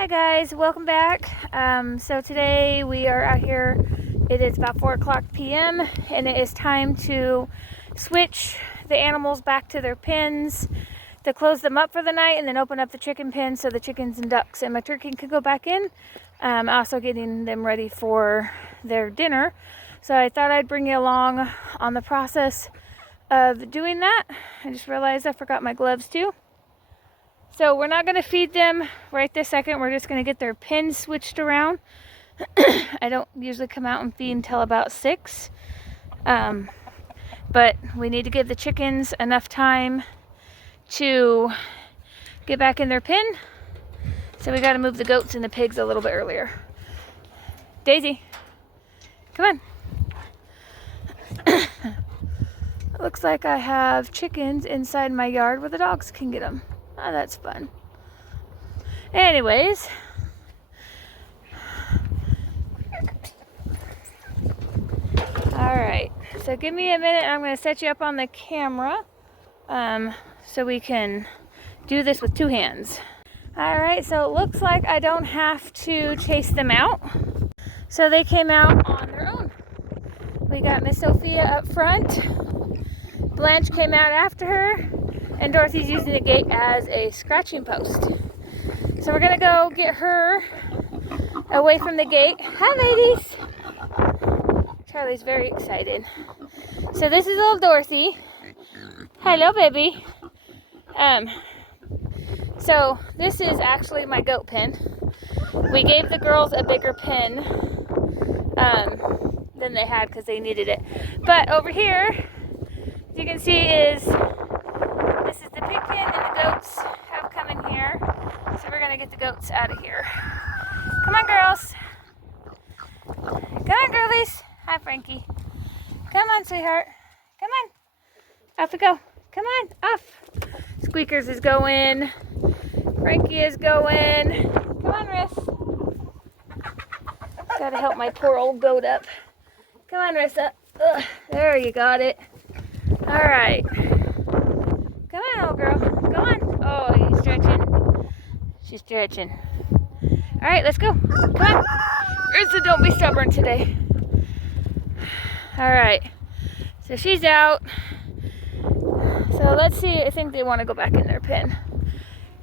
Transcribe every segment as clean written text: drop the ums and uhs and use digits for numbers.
Hi guys, welcome back. So today we are out here. It is about 4 o'clock p.m. and it is time to switch the animals back to their pens, to close them up for the night and then open up the chicken pen so the chickens and ducks and my turkey can go back in. Also getting them ready for their dinner. So I thought I'd bring you along on the process of doing that. I just realized I forgot my gloves too. So we're not going to feed them right this second. We're just going to get their pens switched around. I don't usually come out and feed until about 6. But we need to give the chickens enough time to get back in their pen. So we got to move the goats and the pigs a little bit earlier. Daisy, come on. Looks like I have chickens inside my yard where the dogs can get them. Oh, that's fun. Anyways, alright, so give me a minute. I'm going to set you up on the camera so we can do this with 2 hands. Alright, so it looks like I don't have to chase them out. So they came out on their own. We got Miss Sophia up front. Blanche came out after her. And Dorothy's using the gate as a scratching post. So we're gonna go get her away from the gate. Hi ladies! Charlie's very excited. So this is little Dorothy. Hello baby. So this is actually my goat pen. We gave the girls a bigger pen than they had because they needed it. But over here, as you can see, is this is the pig pen, and the goats have come in here. So we're going to get the goats out of here. Come on, girls. Come on, girlies. Hi, Frankie. Come on, sweetheart. Come on. Off we go. Come on, off. Squeakers is going. Frankie is going. Come on, Riss. Got to help my poor old goat up. Come on, Rissa. Ugh, there, you got it. All right. Come on, old girl. Go on. Oh, are you stretching? She's stretching. All right, let's go. Come on. Ursa, don't be stubborn today. All right. So she's out. So let's see. I think they want to go back in their pen.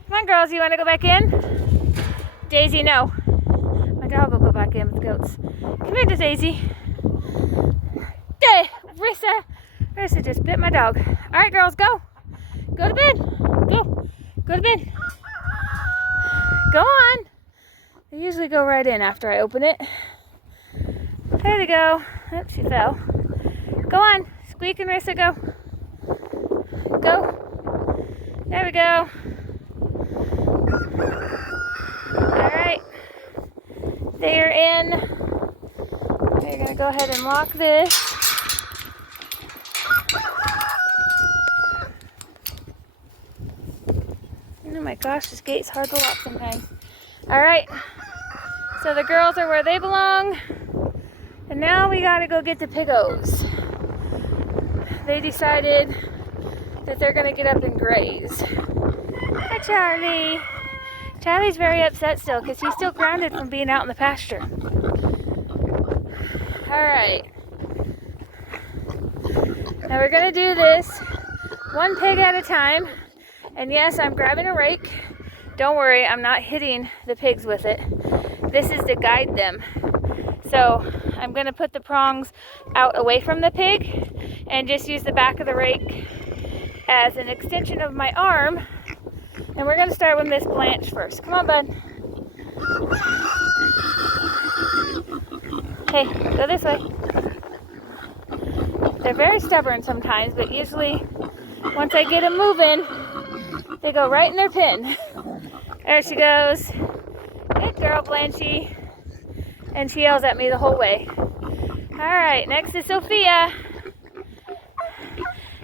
Come on, girls. You want to go back in? Daisy, no. My dog will go back in with the goats. Come here, Daisy. Rissa. Rissa just bit my dog. All right, girls, go. Go to bed. Go. Go to bed. Go on. They usually go right in after I open it. There they go. Oh, she fell. Go on. Squeak and Rissa, go. Go. There we go. All right. They're in. We're going to go ahead and lock this. Oh my gosh, this gate's hard to lock sometimes. Alright, so the girls are where they belong. And now we gotta go get the piggos. They decided that they're gonna get up and graze. Hi, Charlie. Charlie's very upset still because he's still grounded from being out in the pasture. Alright. Now we're gonna do this 1 pig at a time. And yes, I'm grabbing a rake. Don't worry, I'm not hitting the pigs with it. This is to guide them. So I'm gonna put the prongs out away from the pig and just use the back of the rake as an extension of my arm. And we're gonna start with Miss Blanche first. Come on, bud. Hey, go this way. They're very stubborn sometimes, but usually once I get them moving, they go right in their pen. There she goes. Good girl, Blanchie. And she yells at me the whole way. Alright, next is Sophia.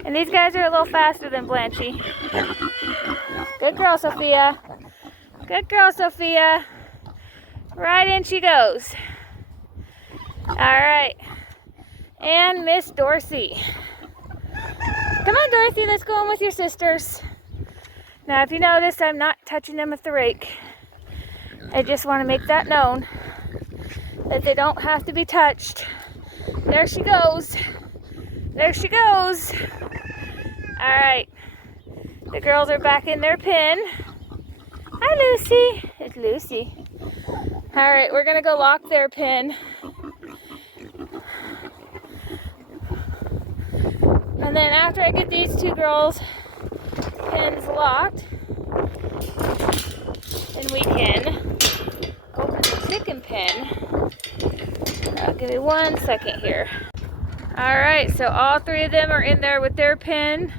And these guys are a little faster than Blanchie. Good girl, Sophia. Good girl, Sophia. Right in she goes. Alright. And Miss Dorothy. Come on, Dorothy, let's go in with your sisters. Now, if you notice, I'm not touching them with the rake. I just want to make that known, that they don't have to be touched. There she goes. There she goes. All right. The girls are back in their pen. Hi, Lucy. It's Lucy. All right, we're going to go lock their pen. And then after I get these two girls' pens locked, then we can open the chicken pen. Give me 1 second here. All right, so all three of them are in there with their pen,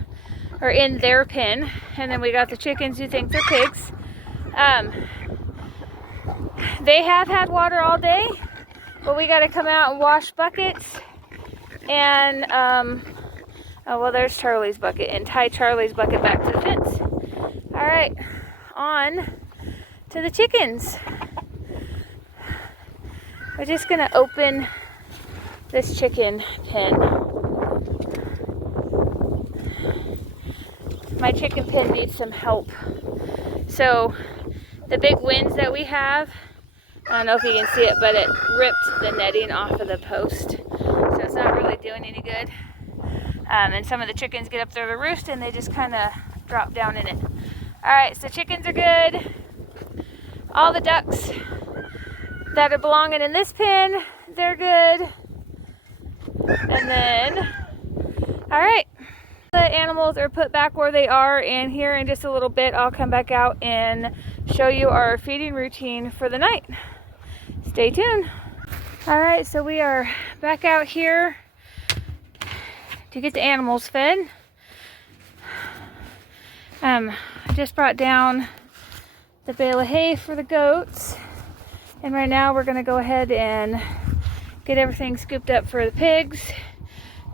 or in their pen. And then we got the chickens who think they're pigs. They have had water all day, but we got to come out and wash buckets. And, oh, well, there's Charlie's bucket, and tie Charlie's bucket back to the fence. All right, on to the chickens. We're just gonna open this chicken pen. My chicken pen needs some help. So the big winds that we have, I don't know if you can see it, but it ripped the netting off of the post. So it's not really doing any good. And some of the chickens get up there to roost and they just kind of drop down in it. All right, so chickens are good. All the ducks that are belonging in this pen, they're good. And then, all right, the animals are put back where they are, and here in just a little bit, I'll come back out and show you our feeding routine for the night. Stay tuned. All right, so we are back out here to get the animals fed. I just brought down the bale of hay for the goats, and right now we're gonna go ahead and get everything scooped up for the pigs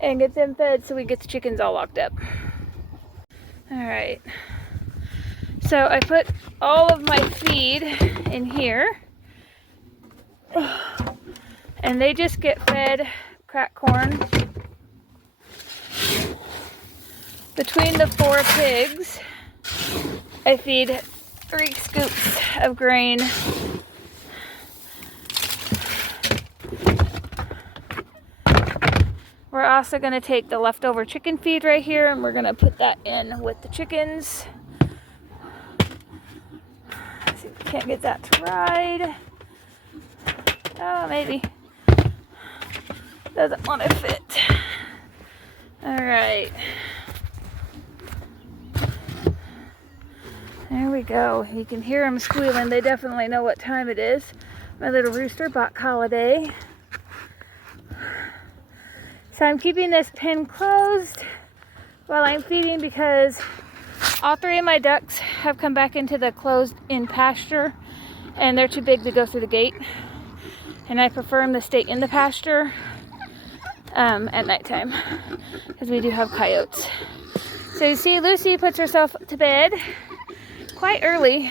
and get them fed so we get the chickens all locked up. All right, so I put all of my feed in here, and they just get fed cracked corn. Between the 4 pigs, I feed 3 scoops of grain. We're also going to take the leftover chicken feed right here, and we're going to put that in with the chickens. Let's see if we can't get that to ride. Oh, maybe. Doesn't want to fit. All right. There we go. You can hear them squealing. They definitely know what time it is. My little rooster bought holiday. So I'm keeping this pen closed while I'm feeding because all 3 of my ducks have come back into the closed-in pasture, and they're too big to go through the gate. And I prefer them to stay in the pasture at nighttime because we do have coyotes. So you see, Lucy puts herself to bed quite early.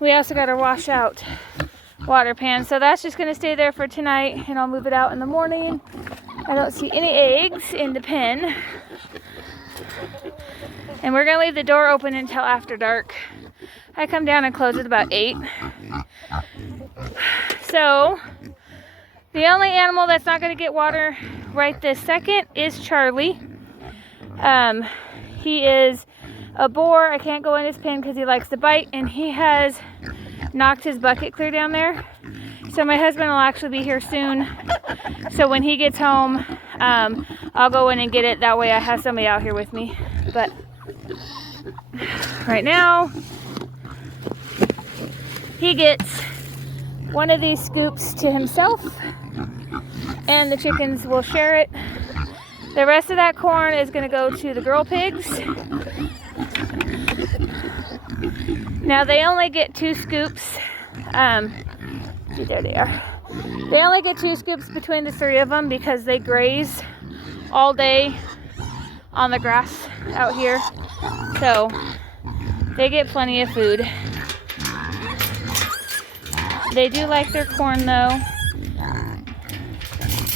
We also got our wash out water pan, so that's just going to stay there for tonight, and I'll move it out in the morning. I don't see any eggs in the pen, and we're going to leave the door open until after dark. I come down and close it about 8. So the only animal that's not going to get water right this second is Charlie. He is a boar. I can't go in his pen because he likes to bite, and he has knocked his bucket clear down there. So my husband will actually be here soon. So when he gets home, I'll go in and get it. That way I have somebody out here with me. But right now, he gets one of these scoops to himself, and the chickens will share it. The rest of that corn is going to go to the girl pigs. Now they only get 2 scoops. There they are. They only get 2 scoops between the 3 of them because they graze all day on the grass out here. So they get plenty of food. They do like their corn though.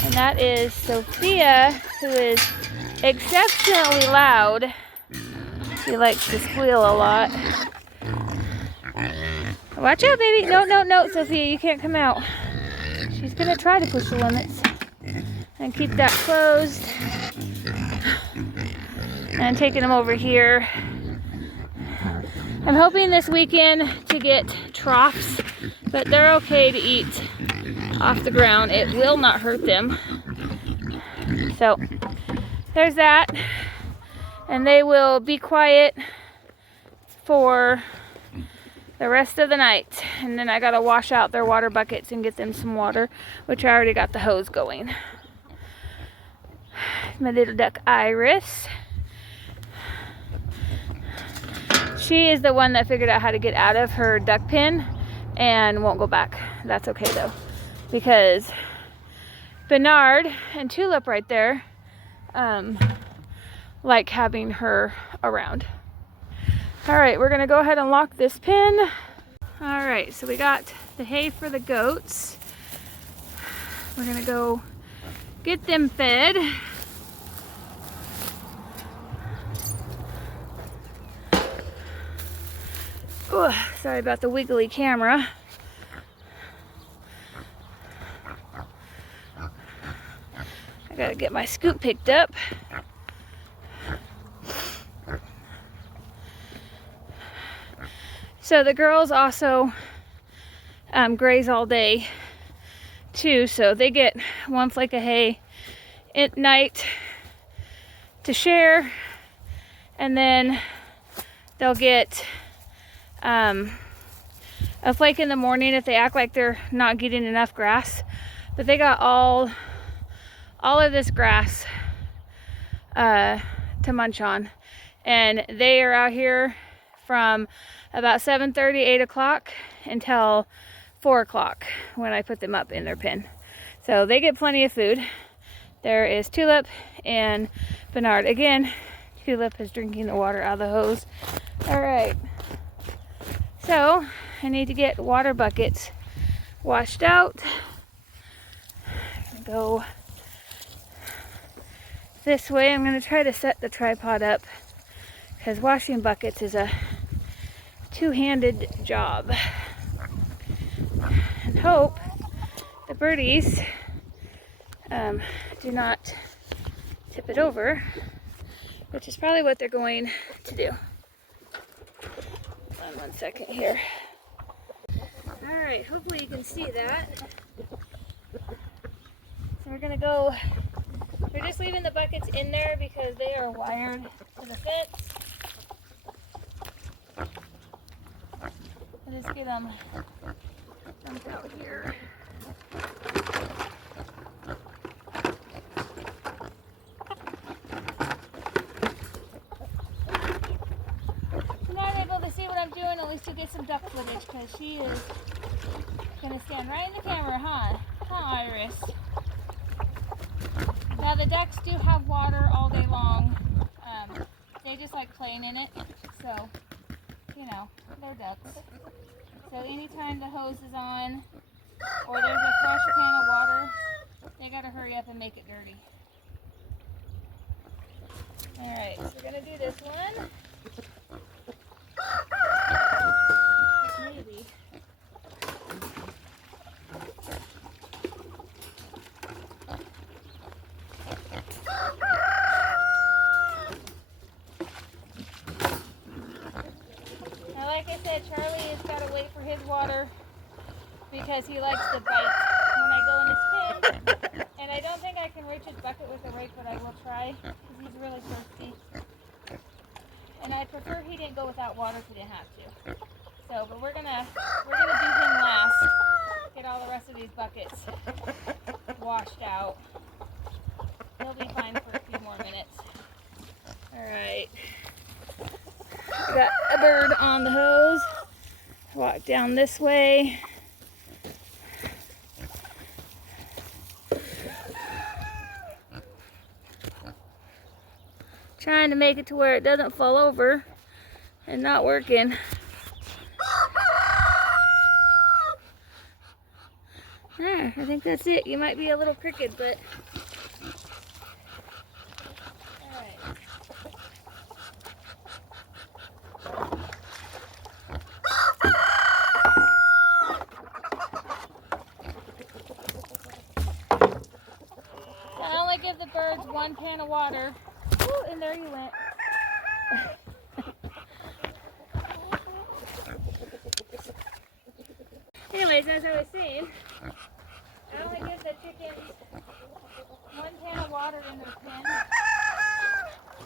And that is Sophia, who is exceptionally loud. She likes to squeal a lot. Watch out, baby. No, no, no, Sophia, you can't come out. She's gonna try to push the limits. And keep that closed. And taking them over here. I'm hoping this weekend to get troughs, but they're okay to eat off the ground. It will not hurt them. So there's that. And they will be quiet for the rest of the night. And then I gotta wash out their water buckets and get them some water, which I already got the hose going. My little duck Iris. She is the one that figured out how to get out of her duck pen and won't go back. That's okay though, because Bernard and Tulip right there like having her around. All right, we're gonna go ahead and lock this pen. All right, so we got the hay for the goats. We're gonna go get them fed. Oh, sorry about the wiggly camera. I gotta get my scoop picked up. So the girls also graze all day too, so they get one flake of hay at night to share, and then they'll get a flake in the morning if they act like they're not getting enough grass. But they got all of this grass to munch on, and they are out here from about 7:30, 8 o'clock until 4 o'clock when I put them up in their pen. So they get plenty of food. There is Tulip and Bernard. Again, Tulip is drinking the water out of the hose. All right. So I need to get water buckets washed out. Go this way. I'm going to try to set the tripod up because washing buckets is a two-handed job. And hope the birdies do not tip it over, which is probably what they're going to do. Hold on one second here. Alright, hopefully you can see that. So we're gonna go, we're just leaving the buckets in there because they are wired to the fence. I'll just get them dumped out here. I'm doing, at least you'll get some duck footage, because she is going to stand right in the camera, huh? Iris? Now the ducks do have water all day long. They just like playing in it, so, you know, they're ducks. So anytime the hose is on, or there's a fresh pan of water, they got to hurry up and make it dirty. Alright, so we're going to do this one. Maybe. Now, like I said, Charlie has got to wait for his water because he likes to bite when I go in his pen. And I don't think I can reach his bucket with a rake, but I will try because he's really thirsty. And I prefer he didn't go without water if he didn't have to. So, but we're gonna do him last. Get all the rest of these buckets washed out. He'll be fine for a few more minutes. All right. Got a bird on the hose. Walk down this way. Trying to make it to where it doesn't fall over and not working. There, I think that's it. You might be a little crooked, but alright. one can of water. Woo, and there you went. Anyways, as I was saying, I only give the chickens one can of water in their pen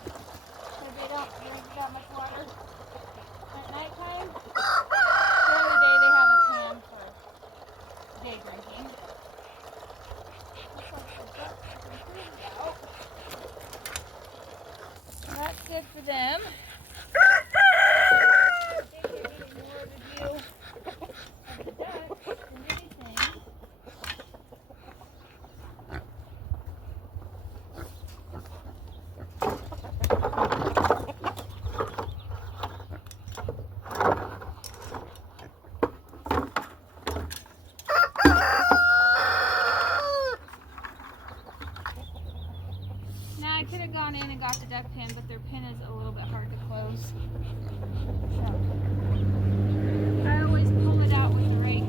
because they don't drink that much water at nighttime. During the day, they have a pan for day drinking. So that's good for them. I think they're getting more of a view of the ducks than anything. Now I could have gone in and got the duck pen, but their pen is a little bit hard to close. So I always pull it out with a rake.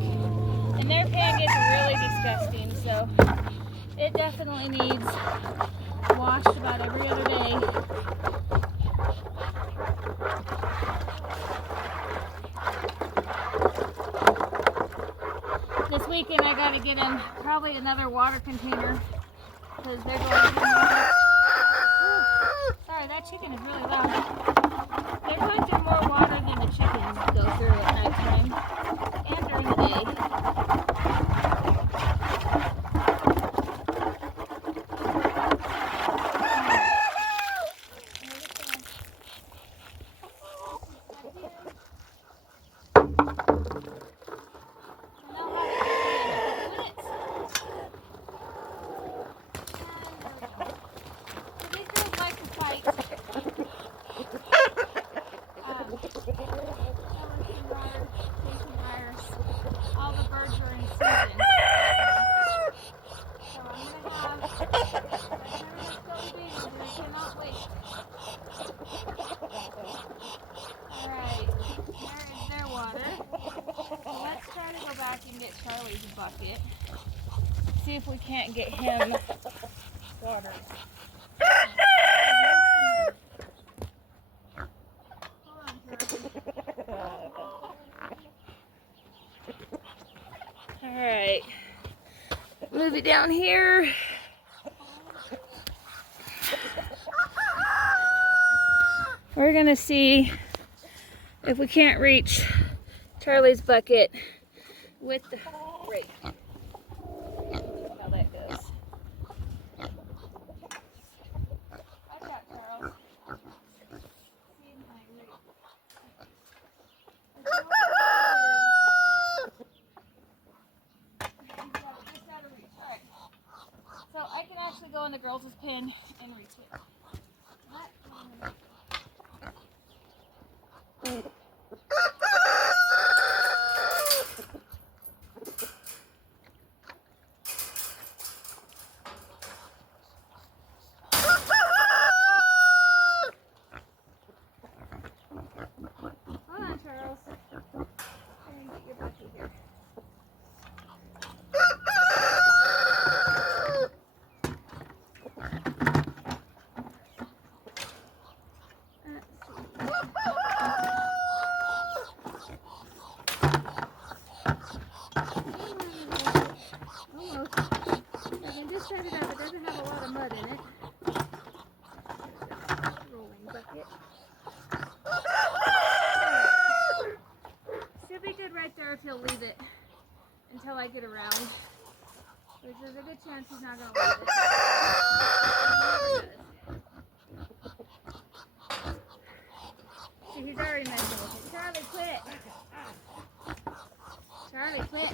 And their pen gets really disgusting, so it definitely needs washed about every other day. This weekend I got to get them probably another water container because they're going through. Sorry, that chicken is really loud. They're going through more water than the chickens go through at nighttime and during the day. All the birds are in season. So I'm going to have, by the time I spill the babies, and I cannot wait. Alright, there is their water. So let's try to go back and get Charlie's bucket. See if we can't get him water. Hold on, Charlie. Alright, move it down here. We're gonna see if we can't reach Charlie's bucket with the rake. How that goes. Watch out, Charles. See my rake. Just out of reach. Alright. So I can actually go in the girls' pen and reach it. Hold on, Charles. And get your bucket here. Almost. I can just set it up. It doesn't have a lot of mud in it. Rolling bucket. Should be good right there if he'll leave it until I get around. Which there's a good chance he's not going to leave it. See, he's already messing with it. Charlie, quit! Charlie, quit!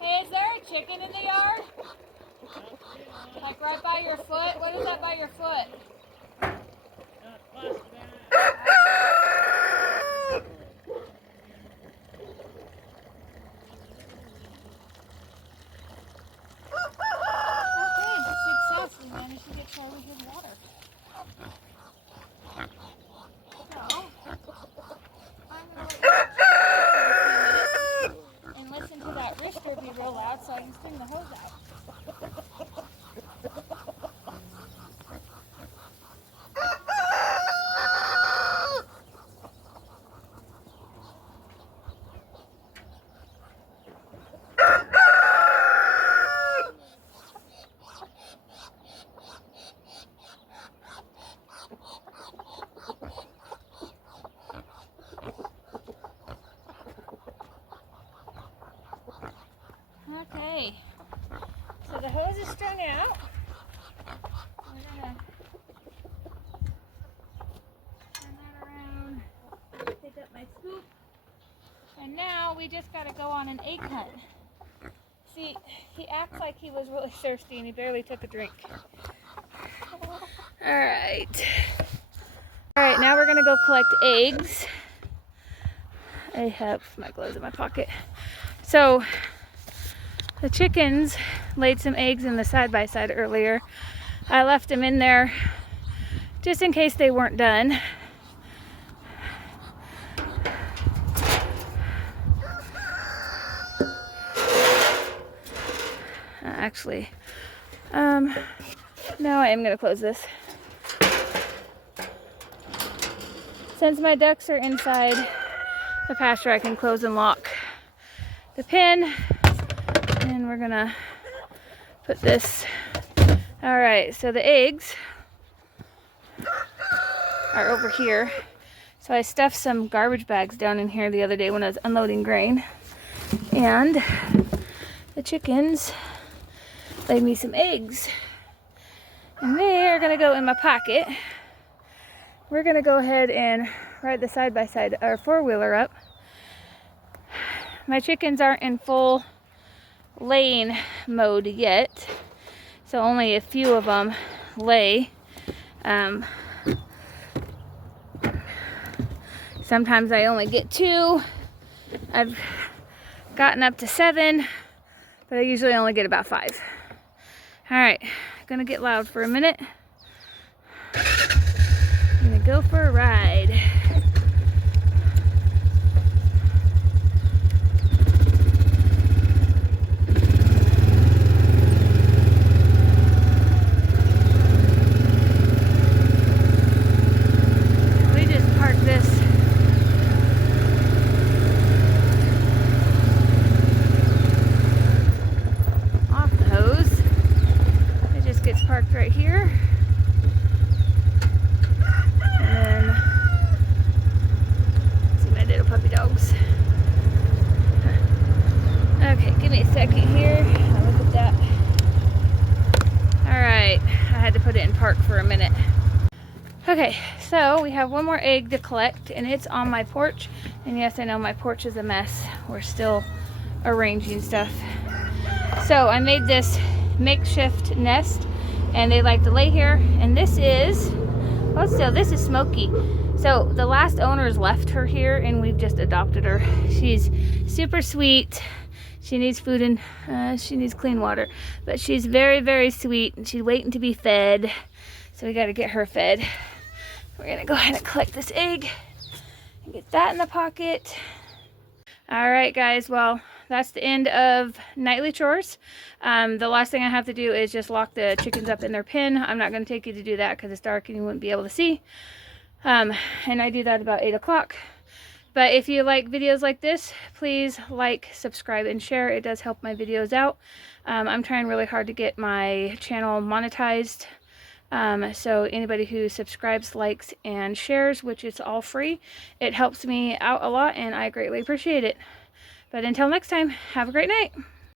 Hey, is there a chicken in the yard? Like right by your foot? What is that by your foot? And listen to that wrister be real loud so I can string the hose out. Okay, so the hose is strung out. We're gonna turn that around, pick up my scoop, and now we just gotta go on an egg hunt. See, he acts like he was really thirsty and he barely took a drink. Alright, now we're gonna go collect eggs. I have my gloves in my pocket. So, the chickens laid some eggs in the side-by-side earlier. I left them in there just in case they weren't done. Actually, no, I am going to close this. Since my ducks are inside the pasture, I can close and lock the pen. And we're going to put this. All right, so the eggs are over here. So I stuffed some garbage bags down in here the other day when I was unloading grain. And the chickens laid me some eggs. And they are going to go in my pocket. We're going to go ahead and ride the side-by-side, our four-wheeler up. My chickens aren't in full laying mode yet, so only a few of them lay. Sometimes I only get 2. I've gotten up to 7, but I usually only get about 5. All right, gonna get loud for a minute. I'm gonna go for a ride. We just parked this off the hose. It just gets parked right here. And then, see my little puppy dogs. Okay, give me a second here. I'll look at that. Alright, I had to put it in park for a minute. Okay, so we have one more egg to collect, and it's on my porch. And yes, I know my porch is a mess. We're still arranging stuff. So I made this makeshift nest, and they like to lay here. And this is, well, still, this is Smokey. So the last owners left her here, and we've just adopted her. She's super sweet. She needs food and she needs clean water. But she's very, very sweet, and she's waiting to be fed. So we got to get her fed. We're going to go ahead and collect this egg and get that in the pocket. All right, guys. Well, that's the end of nightly chores. The last thing I have to do is just lock the chickens up in their pen. I'm not going to take you to do that because it's dark and you wouldn't be able to see. And I do that about 8 o'clock. But if you like videos like this, please like, subscribe, and share. It does help my videos out. I'm trying really hard to get my channel monetized. So anybody who subscribes, likes, and shares, which is all free, it helps me out a lot, and I greatly appreciate it. But until next time, have a great night.